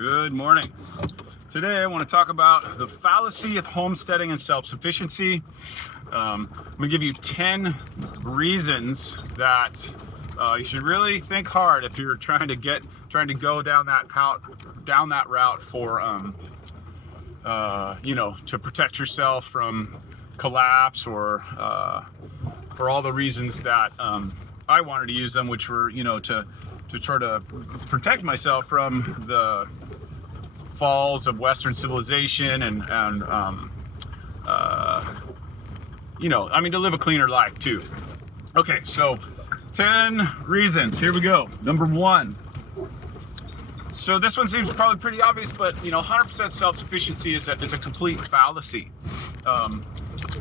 Good morning. Today I want to talk about the fallacy of homesteading and self-sufficiency. I'm going to give you 10 reasons that you should really think hard if you're trying to go down that route for to protect yourself from collapse or for all the reasons that I wanted to use them, which were to try to protect myself from the falls of Western civilization and to live a cleaner life too. Okay, so 10 reasons. Here we go. Number 1. So this one seems probably pretty obvious, but 100% self-sufficiency is a complete fallacy.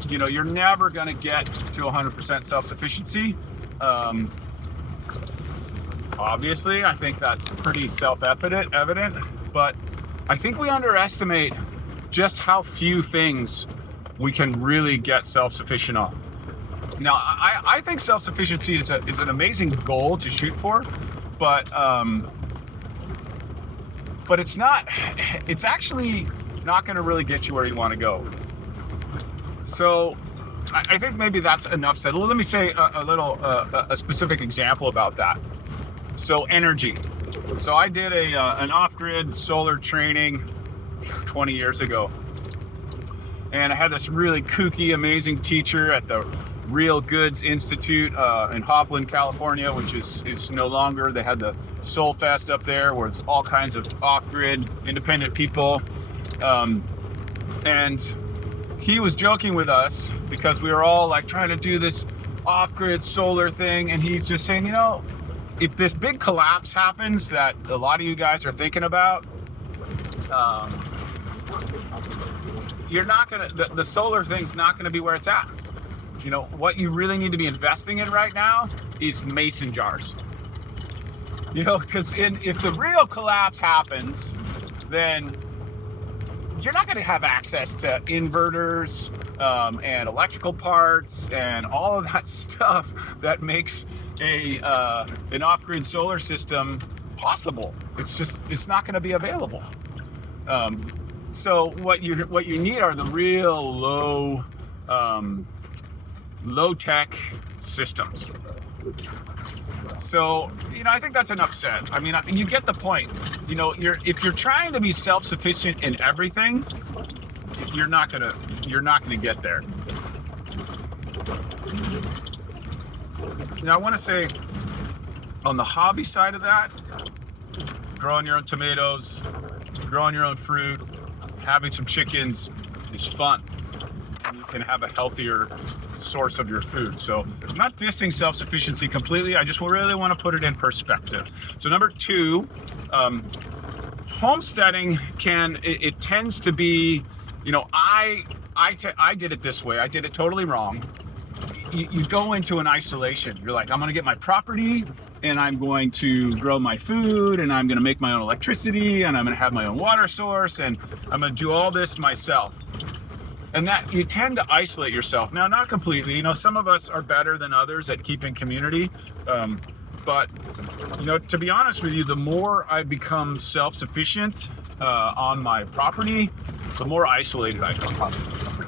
You're never going to get to 100% self-sufficiency. Obviously, I think that's pretty self-evident, but I think we underestimate just how few things we can really get self-sufficient on. Now, I think self-sufficiency is an amazing goal to shoot for, but it's actually not going to really get you where you want to go. So I think maybe that's enough said. Well, let me say a specific example about that. So energy. So I did an off-grid solar training 20 years ago. And I had this really kooky, amazing teacher at the Real Goods Institute in Hopland, California, which is no longer. They had the Soul Fest up there where it's all kinds of off-grid independent people. And he was joking with us because we were all like trying to do this off-grid solar thing. And he's just saying, if this big collapse happens that a lot of you guys are thinking about, the solar thing's not gonna be where it's at. What you really need to be investing in right now is mason jars. Because if the real collapse happens, then you're not gonna have access to inverters and electrical parts and all of that stuff that makes an off-grid solar system possible. It's not going to be available. So what you need are the real low tech systems. So I think that's enough said. I mean, you get the point. If you're trying to be self-sufficient in everything, you're not gonna get there. Now I want to say, on the hobby side of that, growing your own tomatoes, growing your own fruit, having some chickens is fun. And you can have a healthier source of your food. So I'm not dissing self-sufficiency completely. I just really want to put it in perspective. So number 2, homesteading it tends to be, I did it this way. I did it totally wrong. You go into an isolation. You're like, I'm going to get my property and I'm going to grow my food and I'm going to make my own electricity and I'm going to have my own water source and I'm going to do all this myself. And that you tend to isolate yourself. Now, not completely. Some of us are better than others at keeping community. But to be honest with you, the more I become self-sufficient on my property, the more isolated I become.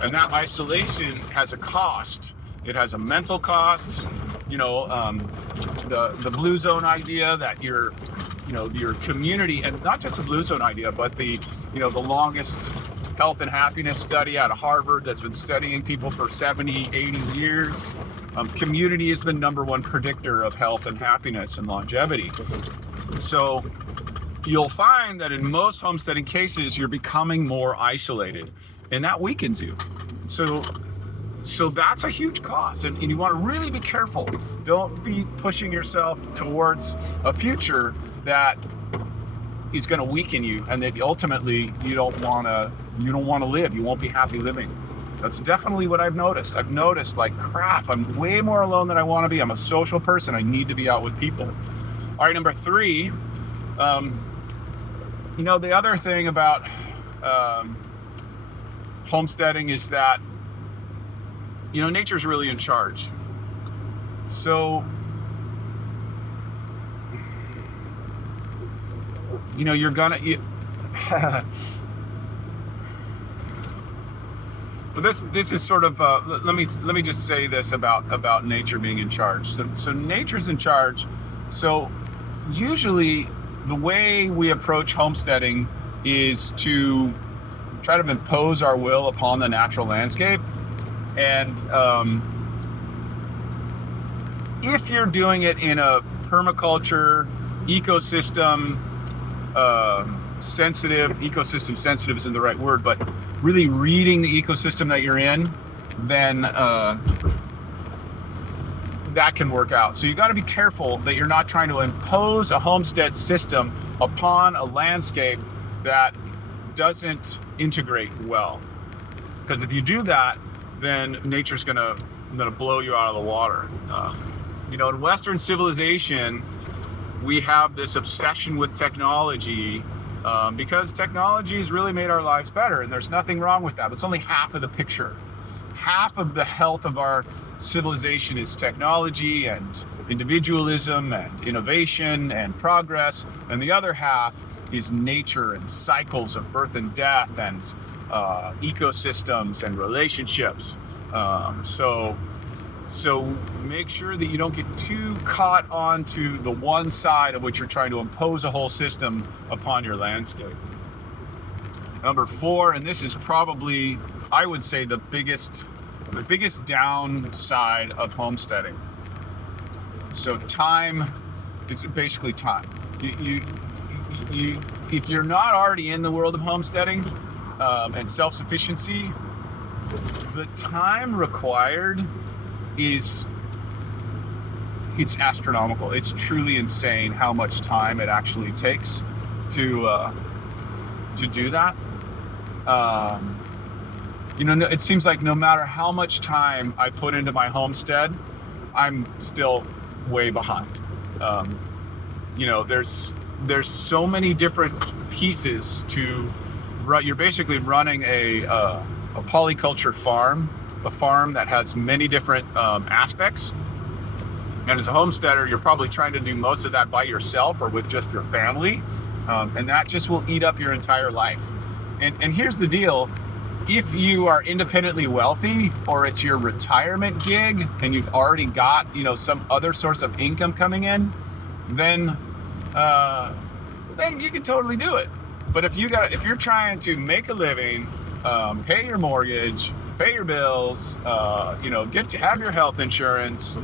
And that isolation has a cost. It has a mental cost. The blue zone idea that your community, and not just the blue zone idea, but the longest health and happiness study out of Harvard that's been studying people for 70, 80 years. Community is the number one predictor of health and happiness and longevity. So you'll find that in most homesteading cases, you're becoming more isolated, and that weakens you. So that's a huge cost, and you want to really be careful. Don't be pushing yourself towards a future that is going to weaken you, and that ultimately you don't want to live. You won't be happy living. That's definitely what I've noticed. I've noticed, like, crap, I'm way more alone than I want to be. I'm a social person. I need to be out with people. All right, number 3. The other thing about homesteading is that nature's really in charge. So you're gonna But this is sort of let me just say this about nature being in charge. So nature's in charge. So usually the way we approach homesteading is to try to impose our will upon the natural landscape. And if you're doing it in a permaculture ecosystem sensitive isn't the right word, but really reading the ecosystem that you're in, then that can work out. So you got to be careful that you're not trying to impose a homestead system upon a landscape that doesn't integrate well. Because if you do that, then nature's gonna blow you out of the water. In Western civilization, we have this obsession with technology because technology has really made our lives better, and there's nothing wrong with that. But it's only half of the picture. Half of the health of our civilization is technology and individualism and innovation and progress, and the other half is nature and cycles of birth and death and ecosystems and relationships. So make sure that you don't get too caught onto the one side of which you're trying to impose a whole system upon your landscape. Number 4, and this is probably, I would say, the biggest downside of homesteading. So time, it's basically time. You if you're not already in the world of homesteading and self-sufficiency, the time required it's astronomical. It's truly insane how much time it actually takes to do that. It seems like no matter how much time I put into my homestead, I'm still way behind. There's so many different pieces to. You're basically running a polyculture farm. A farm that has many different aspects, and as a homesteader, you're probably trying to do most of that by yourself or with just your family, and that just will eat up your entire life. And here's the deal: if you are independently wealthy, or it's your retirement gig, and you've already got some other source of income coming in, then you can totally do it. But if you're trying to make a living, pay your mortgage, pay your bills, have your health insurance,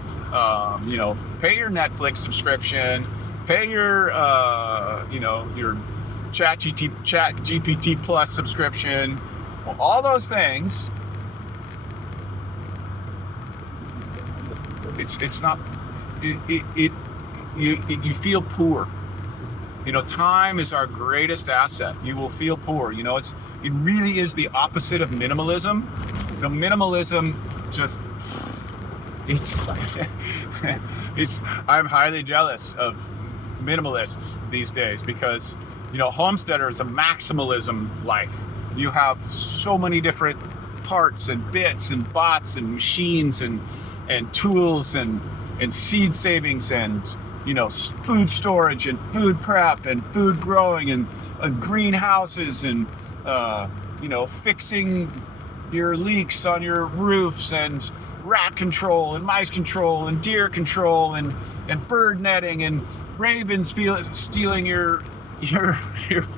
pay your Netflix subscription, pay your your Chat GPT Plus subscription, all those things. It's not. You feel poor. Time is our greatest asset. You will feel poor. It really is the opposite of minimalism. Minimalism I'm highly jealous of minimalists these days because, homesteader is a maximalism life. You have so many different parts and bits and bots and machines and tools and seed savings and food storage and food prep and food growing and greenhouses and fixing your leaks on your roofs and rat control and mice control and deer control and bird netting and ravens stealing your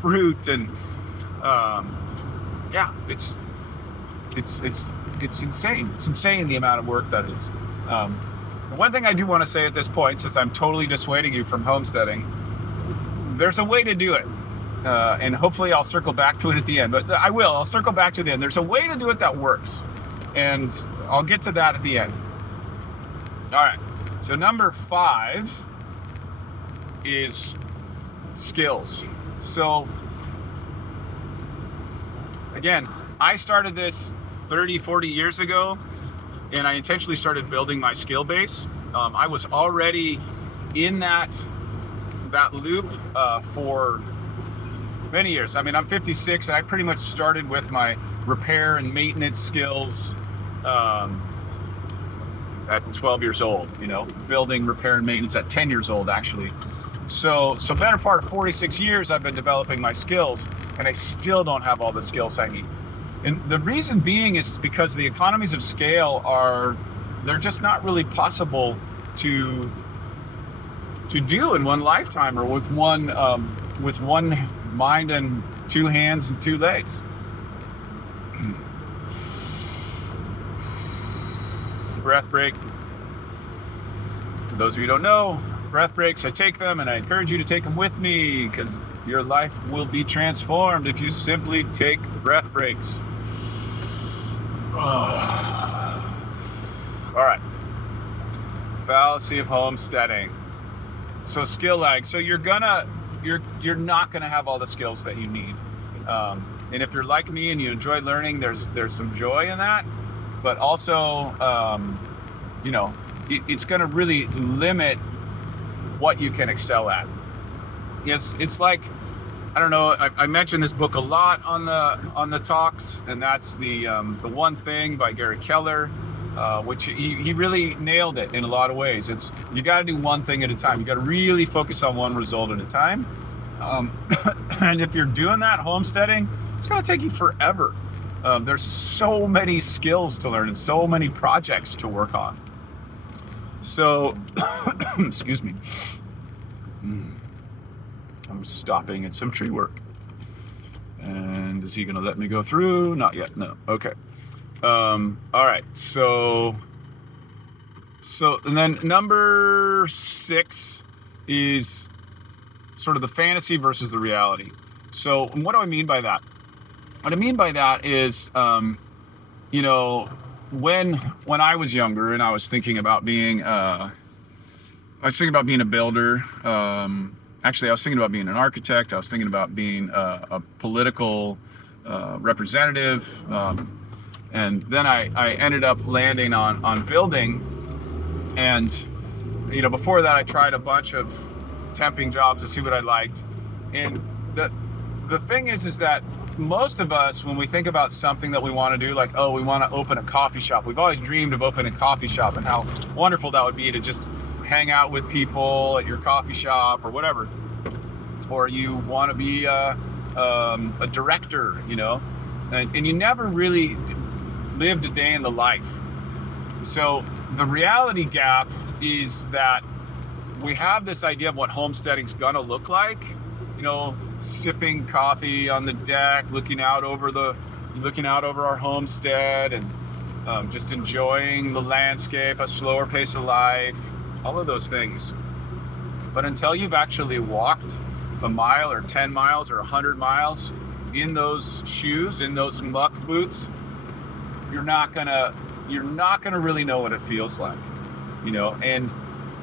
fruit and it's insane. It's insane the amount of work that is. One thing I do want to say at this point, since I'm totally dissuading you from homesteading, there's a way to do it. And hopefully I'll circle back to it at the end, but I'll circle back to the end. There's a way to do it that works, and I'll get to that at the end. All right, so number 5 is skills. So again, I started this 30-40 years ago, and I intentionally started building my skill base. I was already in that loop for many years. I mean, I'm 56, and I pretty much started with my repair and maintenance skills at 12 years old, building repair and maintenance at 10 years old, actually. So better part of 46 years I've been developing my skills, and I still don't have all the skills I need. And the reason being is because the economies of scale they're just not really possible to do in one lifetime, or with one mind and two hands and two legs. Breath break. For those of you who don't know, breath breaks, I take them, and I encourage you to take them with me, because your life will be transformed if you simply take breath breaks. All right. Fallacy of homesteading. So skill lag. So you're not gonna have all the skills that you need. And if you're like me and you enjoy learning, there's some joy in that, but also, it's gonna really limit what you can excel at. It's like, I don't know, I mentioned this book a lot on the talks, and that's the One Thing by Gary Keller, which he really nailed it in a lot of ways. It's, you got to do one thing at a time. You got to really focus on one result at a time. And if you're doing that homesteading, it's going to take you forever. There's so many skills to learn and so many projects to work on. So, excuse me. I'm stopping at some tree work. And is he going to let me go through? Not yet. No. Okay. All right. So and then number 6 is sort of the fantasy versus the reality. So what do I mean by that? What I mean by that is, when I was younger and I was thinking about being a builder. Actually, I was thinking about being an architect. I was thinking about being a political representative. And then I ended up landing on building. And, before that, I tried a bunch of temping jobs to see what I liked. And the thing is that most of us, when we think about something that we want to do, like, oh, we want to open a coffee shop. We've always dreamed of opening a coffee shop and how wonderful that would be to just hang out with people at your coffee shop or whatever. Or you want to be a director, and you never really lived a day in the life. So the reality gap is that we have this idea of what homesteading's gonna look like, sipping coffee on the deck, looking out over our homestead, and just enjoying the landscape, a slower pace of life, all of those things. But until you've actually walked a mile or 10 miles or 100 miles in those shoes, in those muck boots, you're not gonna really know what it feels like,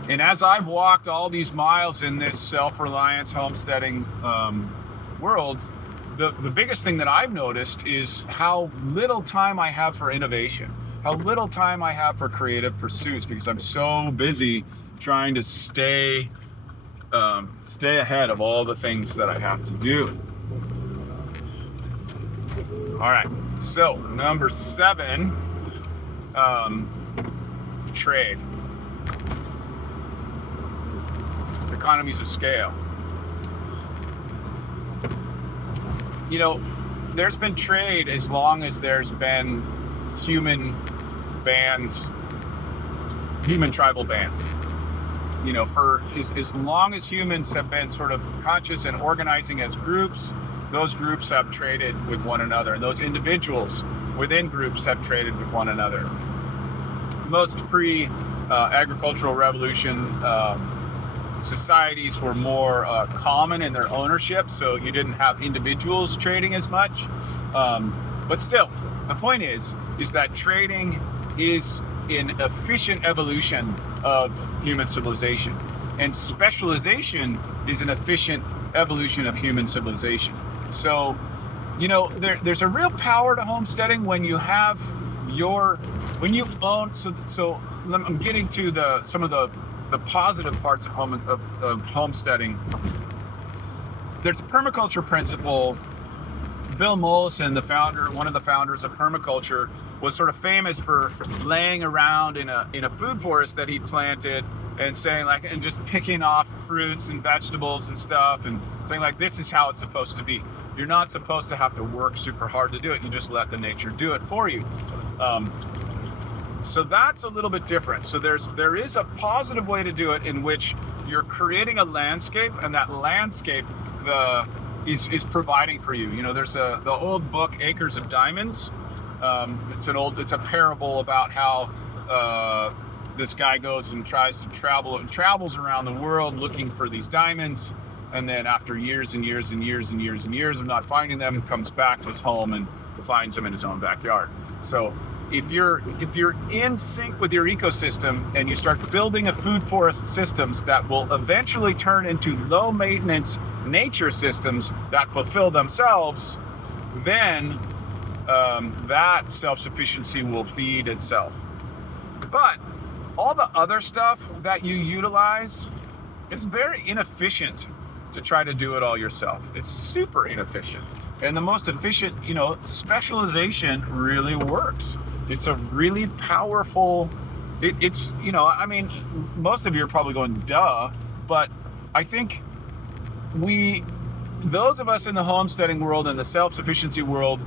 And as I've walked all these miles in this self-reliance homesteading world, the biggest thing that I've noticed is how little time I have for innovation, how little time I have for creative pursuits, because I'm so busy trying to stay ahead of all the things that I have to do. All right, so number 7, trade. Economies of scale. There's been trade as long as there's been human tribal bands. For as long as humans have been sort of conscious and organizing as groups, those groups have traded with one another. And those individuals within groups have traded with one another. Most pre-agricultural revolution societies were more common in their ownership, so you didn't have individuals trading as much. But still, the point is that trading is an efficient evolution of human civilization, and specialization is an efficient evolution of human civilization. So, there's a real power to homesteading when you own. So I'm getting to some of the positive parts of homesteading. There's a permaculture principle. Bill Mollison, one of the founders of permaculture, was sort of famous for laying around in a food forest that he planted and saying like, and just picking off fruits and vegetables and stuff and saying like, this is how it's supposed to be. You're not supposed to have to work super hard to do it. You just let the nature do it for you. So that's a little bit different. So there is a positive way to do it in which you're creating a landscape, and that landscape is providing for you. You know, there's the old book Acres of Diamonds. It's a parable about how this guy goes and travels around the world looking for these diamonds, and then after years and years and years and years and years of not finding them, comes back to his home and finds them in his own backyard. So if you're in sync with your ecosystem and you start building a food forest systems that will eventually turn into low maintenance nature systems that fulfill themselves, then that self-sufficiency will feed itself. But all the other stuff that you utilize is very inefficient to try to do it all yourself. It's super inefficient. And the most efficient, specialization really works. It's a really powerful, most of you are probably going, duh, but I think those of us in the homesteading world and the self-sufficiency world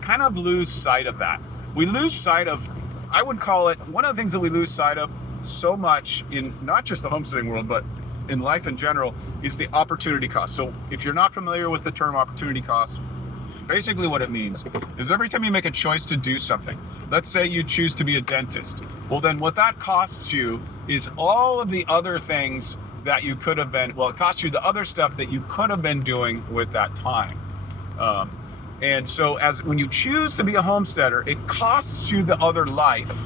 kind of lose sight of that. We lose sight of, I would call it, one of the things that we lose sight of so much in not just the homesteading world, but in life in general, is the opportunity cost. So if you're not familiar with the term opportunity cost, basically what it means is every time you make a choice to do something, let's say you choose to be a dentist, well then what that costs you is all of the other things that you could have been, it costs you the other stuff that you could have been doing with that time. And so when you choose to be a homesteader, it costs you the other life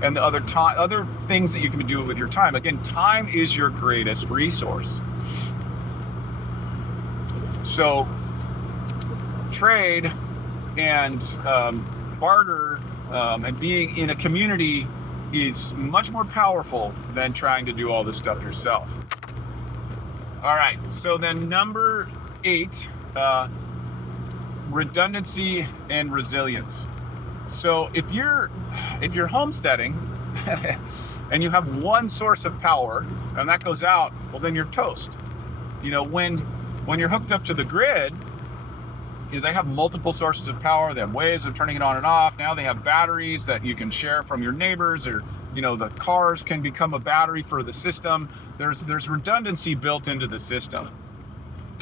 and the other things that you can do with your time. Again, time is your greatest resource. So trade and barter and being in a community is much more powerful than trying to do all this stuff yourself. All right, so then number 8, redundancy and resilience. So if you're homesteading and you have one source of power and that goes out, well then you're toast. When you're hooked up to the grid, they have multiple sources of power. They have ways of turning it on and off. Now they have batteries that you can share from your neighbors, or the cars can become a battery for the system. There's redundancy built into the system.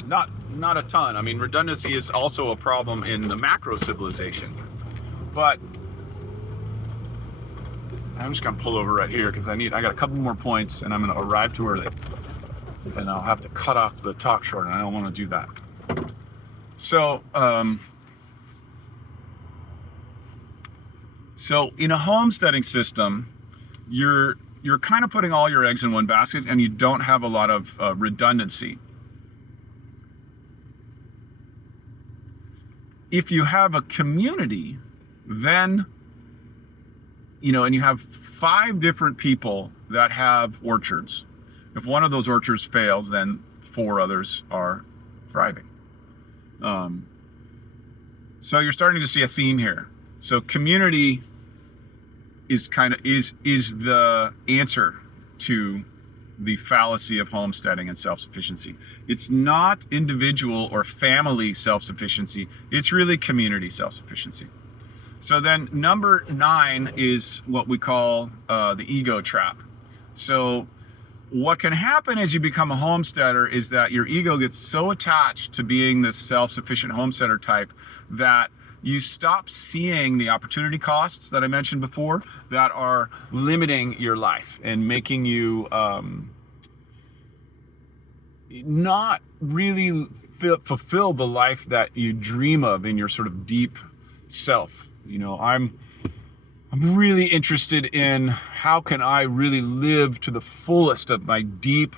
Not a ton. I mean, redundancy is also a problem in the macro civilization. But I'm just gonna pull over right here because I got a couple more points and I'm gonna arrive too early. And I'll have to cut off the talk short, and I don't want to do that. So in a homesteading system, you're kind of putting all your eggs in one basket, and you don't have a lot of redundancy. If you have a community, then, and you have 5 different people that have orchards. If one of those orchards fails, then 4 others are thriving. So you're starting to see a theme here. So community is the answer to the fallacy of homesteading and self-sufficiency. It's not individual or family self-sufficiency. It's really community self-sufficiency. So then number 9 is what we call the ego trap. So what can happen as you become a homesteader is that your ego gets so attached to being this self-sufficient homesteader type that you stop seeing the opportunity costs that I mentioned before that are limiting your life and making you not really fulfill the life that you dream of in your sort of deep self. I'm really interested in how can I really live to the fullest of my deep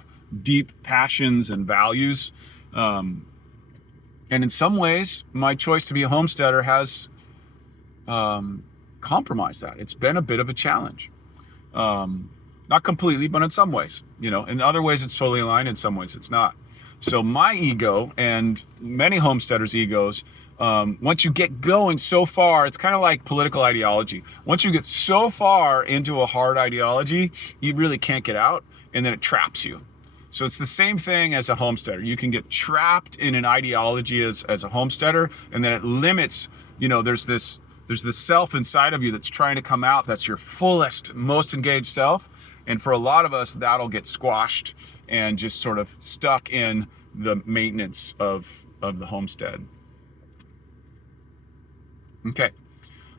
passions and values. And in some ways, my choice to be a homesteader has compromised that. It's been a bit of a challenge. Not completely, but in some ways. In other ways it's totally aligned, in some ways it's not. So my ego, and many homesteaders' egos, once you get going so far, it's kind of like political ideology. Once you get so far into a hard ideology, you really can't get out. and then it traps you. So it's the same thing as a homesteader. You can get trapped in an ideology as a homesteader, and then it limits, there's this self inside of you that's trying to come out. That's your fullest, most engaged self. And for a lot of us, that'll get squashed and just sort of stuck in the maintenance of the homestead. Okay.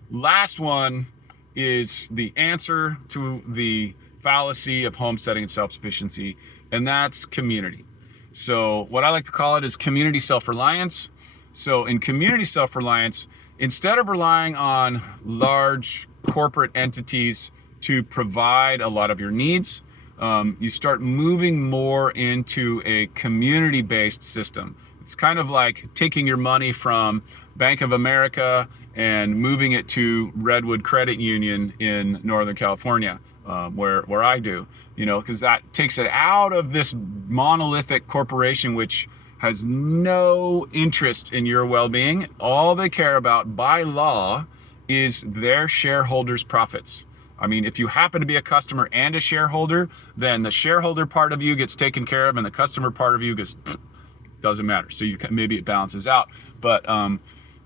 Last one is the answer to the fallacy of homesteading and self-sufficiency, and that's community. So what I like to call it is community self-reliance. So in community self-reliance, instead of relying on large corporate entities to provide a lot of your needs, you start moving more into a community-based system. It's kind of like taking your money from Bank of America and moving it to Redwood Credit Union in Northern California, where I do, because that takes it out of this monolithic corporation which has no interest in your well-being. All they care about by law is their shareholders' profits. I mean, if you happen to be a customer and a shareholder, then the shareholder part of you gets taken care of and the customer part of you doesn't matter. So maybe it balances out. But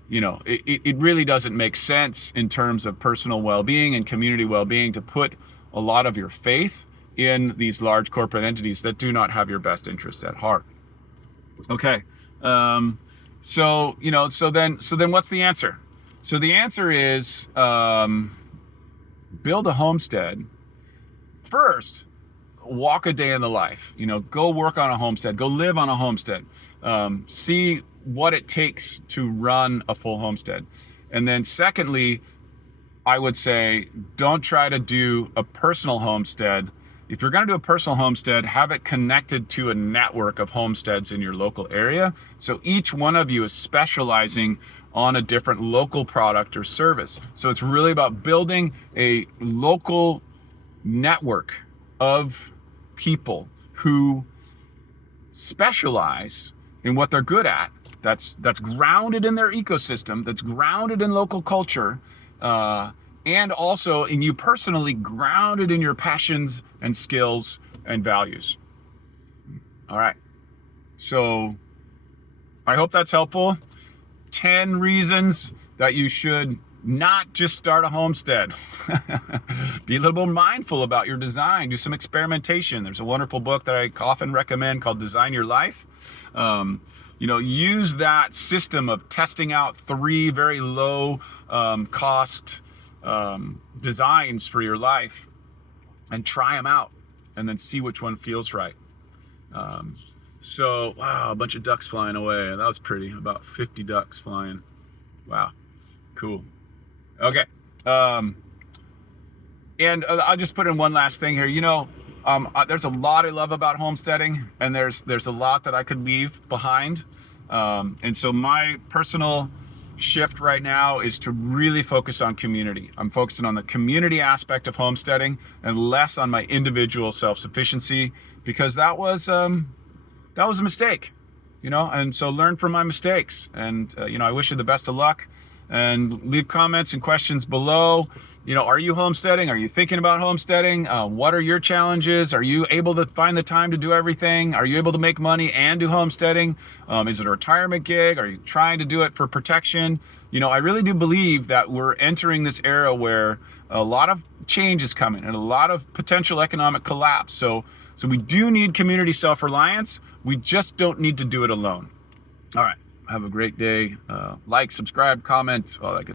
it really doesn't make sense in terms of personal well-being and community well-being to put a lot of your faith in these large corporate entities that do not have your best interests at heart. Okay. So then what's the answer? So the answer is, build a homestead. First, walk a day in the life. Go work on a homestead. Go live on a homestead. See what it takes to run a full homestead. And then secondly, I would say don't try to do a personal homestead. If you're going to do a personal homestead, have it connected to a network of homesteads in your local area. So each one of you is specializing on a different local product or service. So it's really about building a local network of people who specialize in what they're good at. That's grounded in their ecosystem, that's grounded in local culture, and also in you personally, grounded in your passions and skills and values. All right. So I hope that's helpful. 10 reasons that you should not just start a homestead. Be a little more mindful about your design. Do some experimentation. There's a wonderful book that I often recommend called Design Your Life. Use that system of testing out 3 very low cost designs for your life and try them out and then see which one feels right. Wow, a bunch of ducks flying away. That was pretty. About 50 ducks flying. Wow, cool. Okay. And I'll just put in one last thing here. There's a lot I love about homesteading, and there's a lot that I could leave behind. And so my personal shift right now is to really focus on community. I'm focusing on the community aspect of homesteading and less on my individual self-sufficiency, because that was a mistake, and so learn from my mistakes. And, I wish you the best of luck, and leave comments and questions below. Are you homesteading? Are you thinking about homesteading? What are your challenges? Are you able to find the time to do everything? Are you able to make money and do homesteading? Is it a retirement gig? Are you trying to do it for protection? I really do believe that we're entering this era where a lot of change is coming and a lot of potential economic collapse. So we do need community self-reliance. We just don't need to do it alone. All right. Have a great day. Like, subscribe, comment, all that good stuff.